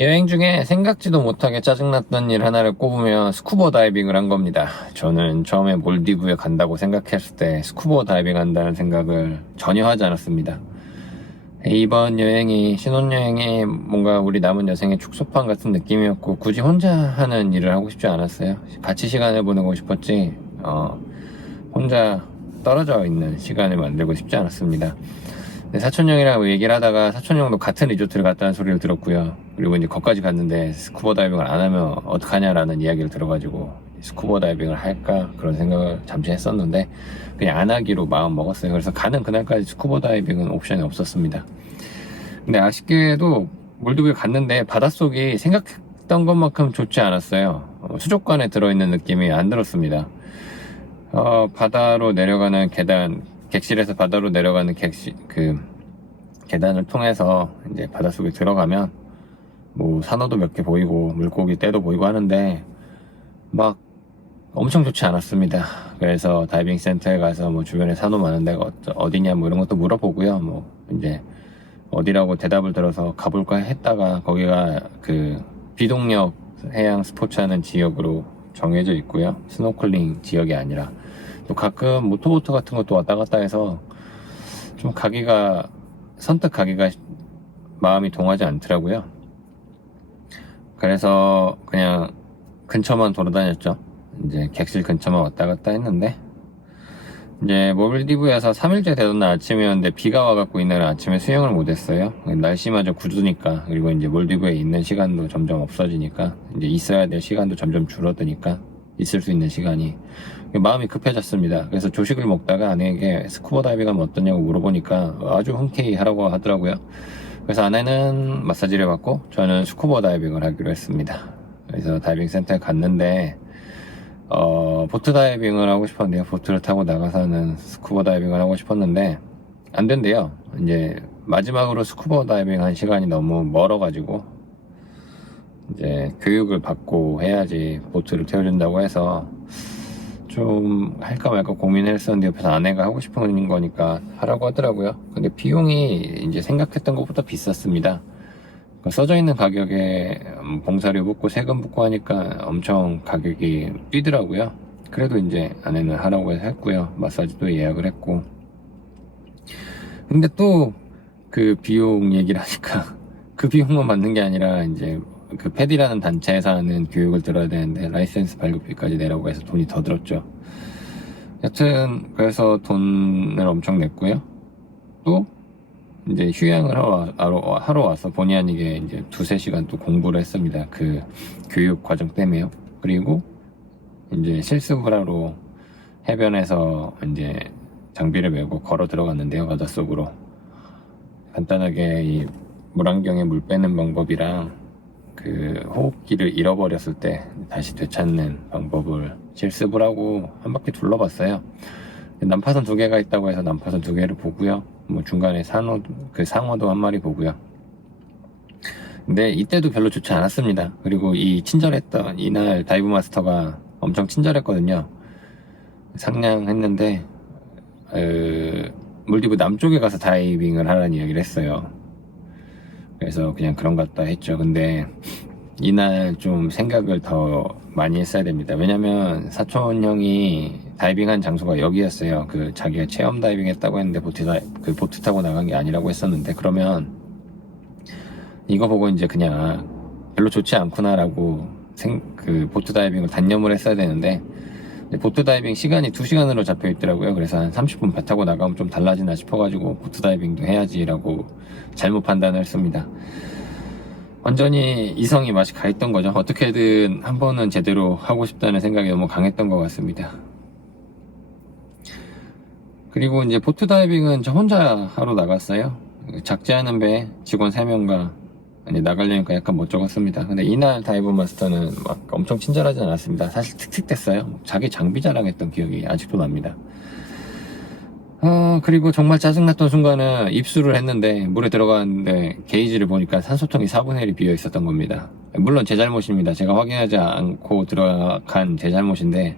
여행 중에 생각지도 못하게 짜증났던 일 하나를 꼽으면 스쿠버 다이빙을 한 겁니다. 저는 처음에 몰디브에 간다고 생각했을 때 스쿠버 다이빙 한다는 생각을 전혀 하지 않았습니다. 이번 여행이, 신혼여행이 뭔가 우리 남은 여생의 축소판 같은 느낌이었고, 굳이 혼자 하는 일을 하고 싶지 않았어요. 같이 시간을 보내고 싶었지, 혼자 떨어져 있는 시간을 만들고 싶지 않았습니다. 사촌 형이랑 얘기를 하다가 사촌 형도 같은 리조트를 갔다는 소리를 들었고요. 그리고 이제 거기까지 갔는데 스쿠버 다이빙을 안 하면 어떡하냐라는 이야기를 들어가지고 스쿠버 다이빙을 할까 그런 생각을 잠시 했었는데 그냥 안 하기로 마음 먹었어요. 그래서 가는 그날까지 스쿠버 다이빙은 옵션이 없었습니다. 근데 아쉽게도 몰디브에 갔는데 바닷속이 생각했던 것만큼 좋지 않았어요. 수족관에 들어있는 느낌이 안 들었습니다. 바다로 내려가는 계단, 객실에서 바다로 내려가는 계단을 통해서 이제 바닷속에 들어가면 뭐 산호도 몇 개 보이고 물고기 떼도 보이고 하는데 막 엄청 좋지 않았습니다. 그래서 다이빙 센터에 가서 뭐 주변에 산호 많은 데가 어디냐 뭐 이런 것도 물어보고요. 뭐 이제 어디라고 대답을 들어서 가볼까 했다가 거기가 그 비동력 해양 스포츠 하는 지역으로 정해져 있고요. 스노클링 지역이 아니라 또 가끔 모터보트 같은 것도 왔다 갔다 해서 좀 선뜻 가기가 마음이 동하지 않더라고요. 그래서 그냥 근처만 돌아다녔죠. 이제 객실 근처만 왔다 갔다 했는데 이제 몰디브에서 3일째 되던 날 아침이었는데 비가 와갖고 이날 아침에 수영을 못했어요. 날씨마저 굳으니까, 그리고 이제 몰디브에 있는 시간도 점점 없어지니까, 이제 있어야 될 시간도 점점 줄어드니까 있을 수 있는 시간이 마음이 급해졌습니다. 그래서 조식을 먹다가 아내에게 스쿠버 다이빙 하면 어떠냐고 물어보니까 아주 흔쾌히 하라고 하더라고요. 그래서 아내는 마사지를 받고 저는 스쿠버 다이빙을 하기로 했습니다. 그래서 다이빙 센터에 갔는데 보트 다이빙을 하고 싶었는데요. 보트를 타고 나가서는 스쿠버 다이빙을 하고 싶었는데 안 된대요. 이제 마지막으로 스쿠버 다이빙 한 시간이 너무 멀어가지고 이제 교육을 받고 해야지 보트를 태워준다고 해서 좀 할까 말까 고민했었는데 옆에서 아내가 하고 싶은 거니까 하라고 하더라고요. 근데 비용이 이제 생각했던 것보다 비쌌습니다. 써져 있는 가격에 봉사료 붙고 세금 붙고 하니까 엄청 가격이 뛰더라고요. 그래도 이제 아내는 하라고 해서 했고요. 마사지도 예약을 했고. 근데 또 그 비용 얘기를 하니까 그 비용만 받는 게 아니라 이제 그 패디라는 단체에서 하는 교육을 들어야 되는데 라이센스 발급비까지 내라고 해서 돈이 더 들었죠. 여튼 그래서 돈을 엄청 냈고요. 또 이제 휴양을 하러 와서 본의 아니게 이제 2-3시간 또 공부를 했습니다. 그 교육 과정 때문에요. 그리고 이제 실습을 하러 해변에서 이제 장비를 메고 걸어 들어갔는데요. 바닷속으로 간단하게 이 물안경에 물 빼는 방법이랑 그 호흡기를 잃어버렸을 때 다시 되찾는 방법을 실습을 하고 한 바퀴 둘러봤어요. 난파선 2개가 있다고 해서 난파선 2개를 보고요. 뭐 중간에 상어도 한 마리 보고요. 근데 이때도 별로 좋지 않았습니다. 그리고 친절했던 이날 다이브 마스터가 엄청 친절했거든요. 상냥했는데 몰디브 남쪽에 가서 다이빙을 하라는 이야기를 했어요. 그래서 그냥 그런 것 같다 했죠. 근데 이날 좀 생각을 더 많이 했어야 됩니다. 왜냐면 사촌 형이 다이빙한 장소가 여기였어요. 자기가 체험 다이빙 했다고 했는데 보트 타고 나간 게 아니라고 했었는데, 그러면 이거 보고 이제 그냥 별로 좋지 않구나라고 보트 다이빙을 단념을 했어야 되는데, 보트 다이빙 시간이 2시간으로 잡혀 있더라고요. 그래서 한 30분 배 타고 나가면 좀 달라지나 싶어가지고 보트 다이빙도 해야지라고 잘못 판단을 했습니다. 완전히 이성이 맛이 가 있던 거죠. 어떻게든 한 번은 제대로 하고 싶다는 생각이 너무 강했던 것 같습니다. 그리고 이제 보트 다이빙은 저 혼자 하러 나갔어요. 작지 않은 배 직원 3명과 나가려니까 약간 멋쩍었습니다. 근데 이날 다이브 마스터는 막 엄청 친절하지 않았습니다. 사실 틱틱댔어요. 자기 장비 자랑했던 기억이 아직도 납니다. 그리고 정말 짜증났던 순간은 입수를 했는데 물에 들어갔는데 게이지를 보니까 산소통이 4분의 1이 비어 있었던 겁니다. 물론 제 잘못입니다. 제가 확인하지 않고 들어간 제 잘못인데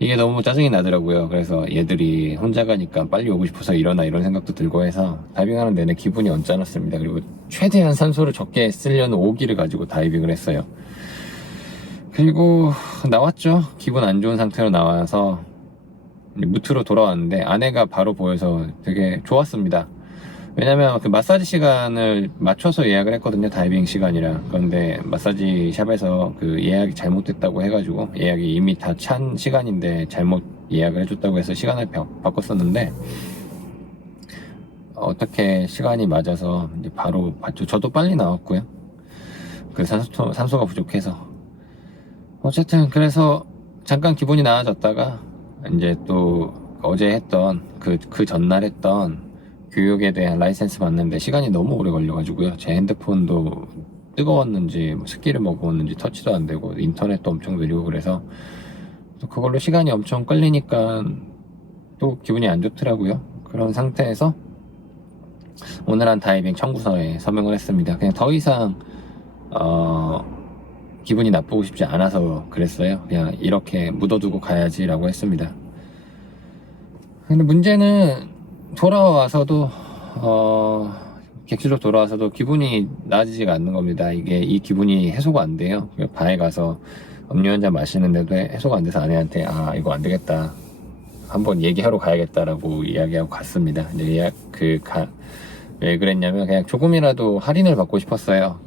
이게 너무 짜증이 나더라고요. 그래서 얘들이 혼자 가니까 빨리 오고 싶어서 일어나 이런 생각도 들고 해서 다이빙하는 내내 기분이 언짢았습니다. 그리고 최대한 산소를 적게 쓰려는 오기를 가지고 다이빙을 했어요. 그리고 나왔죠. 기분 안 좋은 상태로 나와서 무트로 돌아왔는데 아내가 바로 보여서 되게 좋았습니다. 왜냐면 그 마사지 시간을 맞춰서 예약을 했거든요. 다이빙 시간이라. 그런데 마사지 샵에서 그 예약이 잘못됐다고 해가지고 예약이 이미 다 찬 시간인데 잘못 예약을 해줬다고 해서 시간을 바꿨었는데 어떻게 시간이 맞아서 이제 바로 봤죠. 저도 빨리 나왔고요. 그 산소가 부족해서. 어쨌든 그래서 잠깐 기분이 나아졌다가 이제 또 어제 했던 그 전날 했던 교육에 대한 라이센스 받는데 시간이 너무 오래 걸려가지고요. 제 핸드폰도 뜨거웠는지 습기를 먹었는지 터치도 안 되고 인터넷도 엄청 느리고 그래서 또 그걸로 시간이 엄청 끌리니까 또 기분이 안 좋더라고요. 그런 상태에서 오늘 한 다이빙 청구서에 서명을 했습니다. 그냥 더 이상 기분이 나쁘고 싶지 않아서 그랬어요. 그냥 이렇게 묻어두고 가야지라고 했습니다. 근데 문제는 돌아와서도 객실로 돌아와서도 기분이 나아지지가 않는 겁니다. 이 기분이 해소가 안 돼요. 바에 가서 음료 한 잔 마시는데도 해소가 안 돼서 아내한테 이거 안 되겠다, 한번 얘기하러 가야겠다라고 이야기하고 갔습니다. 근데 왜 그랬냐면 그냥 조금이라도 할인을 받고 싶었어요.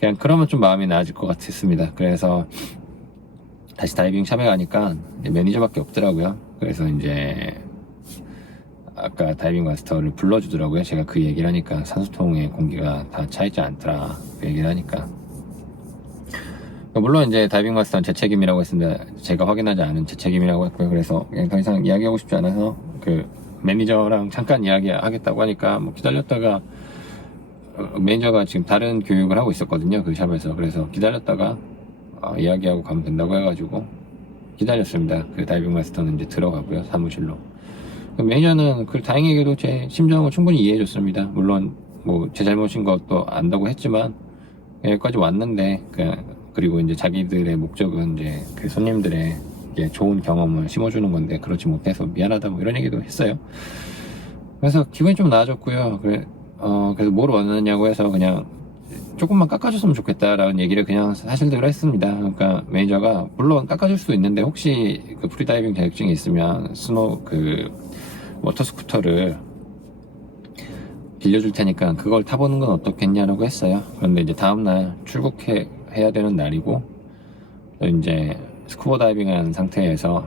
그냥 그러면 좀 마음이 나아질 것 같았습니다. 그래서 다시 다이빙 샵에 가니까 매니저밖에 없더라고요. 그래서 이제 아까 다이빙 마스터를 불러주더라고요. 제가 그 얘기를 하니까 산소통의 공기가 다 차있지 않더라 그 얘기를 하니까. 물론 이제 다이빙 마스터는 제 책임이라고 했습니다. 제가 확인하지 않은 제 책임이라고 했고요. 그래서 그냥 더 이상 이야기하고 싶지 않아서 그 매니저랑 잠깐 이야기하겠다고 하니까 뭐 기다렸다가 매니저가 지금 다른 교육을 하고 있었거든요. 그 샵에서. 그래서 기다렸다가 이야기하고 가면 된다고 해가지고 기다렸습니다. 그 다이빙 마스터는 이제 들어가고요. 사무실로. 매니저는 다행히도 제 심정을 충분히 이해해줬습니다. 물론 뭐 제 잘못인 것도 안다고 했지만 여기까지 왔는데 그리고 이제 자기들의 목적은 이제 그 손님들의 좋은 경험을 심어주는 건데 그렇지 못해서 미안하다 뭐 이런 얘기도 했어요. 그래서 기분이 좀 나아졌고요. 그래서 뭘 원하느냐고 해서 그냥 조금만 깎아줬으면 좋겠다라는 얘기를 그냥 사실대로 했습니다. 그러니까 매니저가 물론 깎아줄 수도 있는데 혹시 그 프리다이빙 자격증이 있으면 워터 스쿠터를 빌려줄 테니까 그걸 타보는 건 어떻겠냐라고 했어요. 그런데 이제 다음날 출국해야 되는 날이고 또 이제 스쿠버 다이빙 하는 상태에서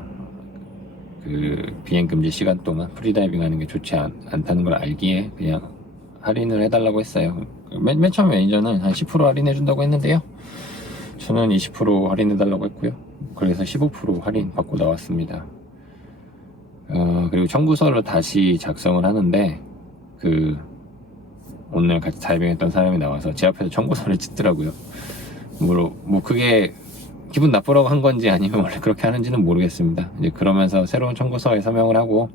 그 비행 금지 시간 동안 프리다이빙 하는 게 좋지 않다는 걸 알기에 그냥 할인을 해달라고 했어요. 맨 처음 매니저는 한 10% 할인해준다고 했는데요. 저는 20% 할인해달라고 했고요. 그래서 15% 할인 받고 나왔습니다. 그리고 청구서를 다시 작성을 하는데 오늘 같이 다이빙했던 사람이 나와서 제 앞에서 청구서를 찍더라고요. 뭐 그게 기분 나쁘라고 한 건지 아니면 원래 그렇게 하는지는 모르겠습니다. 이제 그러면서 새로운 청구서에 서명을 하고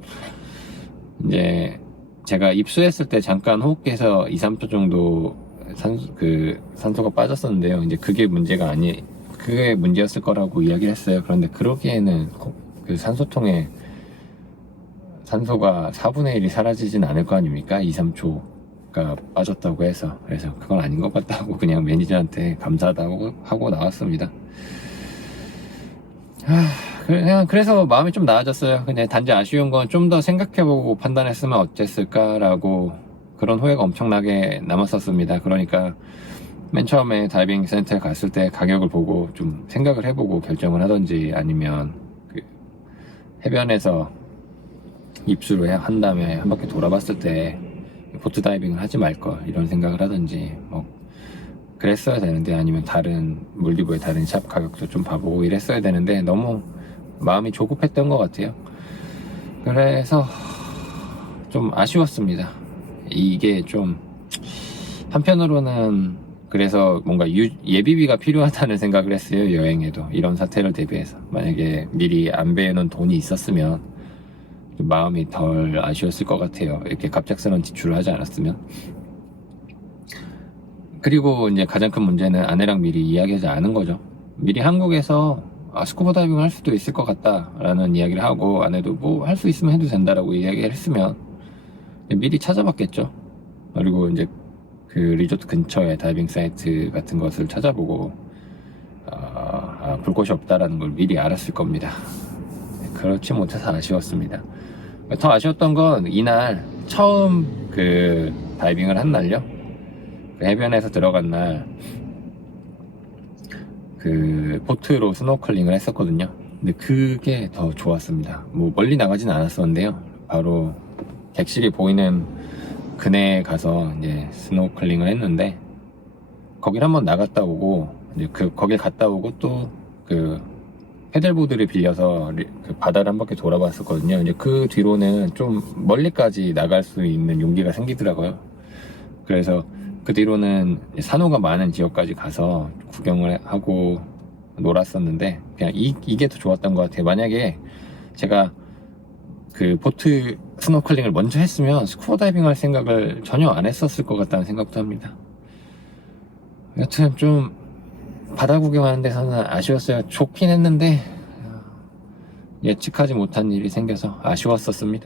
이제 제가 입수했을 때 잠깐 호흡기에서 2, 3초 정도 산소가 빠졌었는데요. 이제 그게 문제였을 거라고 이야기를 했어요. 그런데 그러기에는 그 산소통에 산소가 4분의 1이 사라지진 않을 거 아닙니까? 2, 3초가 빠졌다고 해서. 그래서 그건 아닌 것 같다고 그냥 매니저한테 감사하다고 하고 나왔습니다. 그래서 마음이 좀 나아졌어요. 근데 단지 아쉬운 건 좀 더 생각해보고 판단했으면 어땠을까라고 그런 후회가 엄청나게 남았었습니다. 그러니까 맨 처음에 다이빙 센터에 갔을 때 가격을 보고 좀 생각을 해보고 결정을 하던지 아니면 해변에서 입수를 한 다음에 한 바퀴 돌아봤을 때 보트 다이빙을 하지 말걸 이런 생각을 하던지 뭐 그랬어야 되는데 아니면 다른 몰디브의 다른 샵 가격도 좀 봐보고 이랬어야 되는데 너무 마음이 조급했던 것 같아요. 그래서 좀 아쉬웠습니다. 이게 좀 한편으로는 그래서 뭔가 예비비가 필요하다는 생각을 했어요. 여행에도 이런 사태를 대비해서 만약에 미리 안배해놓은 돈이 있었으면 좀 마음이 덜 아쉬웠을 것 같아요. 이렇게 갑작스러운 지출을 하지 않았으면. 그리고 이제 가장 큰 문제는 아내랑 미리 이야기하지 않은 거죠. 미리 한국에서 스쿠버 다이빙을 할 수도 있을 것 같다 라는 이야기를 하고, 안 해도 뭐 할 수 있으면 해도 된다라고 이야기를 했으면 미리 찾아봤겠죠. 그리고 이제 그 리조트 근처에 다이빙 사이트 같은 것을 찾아보고 볼 곳이 없다라는 걸 미리 알았을 겁니다. 그렇지 못해서 아쉬웠습니다. 더 아쉬웠던 건 이날 처음 그 다이빙을 한 날요, 그 해변에서 들어간 날 그 보트로 스노클링을 했었거든요. 근데 그게 더 좋았습니다. 뭐 멀리 나가진 않았었는데요, 바로 객실이 보이는 근해에 가서 이제 스노클링을 했는데, 거길 한번 나갔다 오고, 이제 거길 갔다 오고 또 그 패들보드를 빌려서 그 바다를 한 바퀴 돌아봤었거든요. 이제 그 뒤로는 좀 멀리까지 나갈 수 있는 용기가 생기더라고요. 그래서 그 뒤로는 산호가 많은 지역까지 가서 구경을 하고 놀았었는데, 그냥 이게 더 좋았던 것 같아요. 만약에 제가 그 보트 스노클링을 먼저 했으면 스쿠버 다이빙 할 생각을 전혀 안 했었을 것 같다는 생각도 합니다. 여튼 좀 바다 구경하는 데서는 아쉬웠어요. 좋긴 했는데 예측하지 못한 일이 생겨서 아쉬웠었습니다.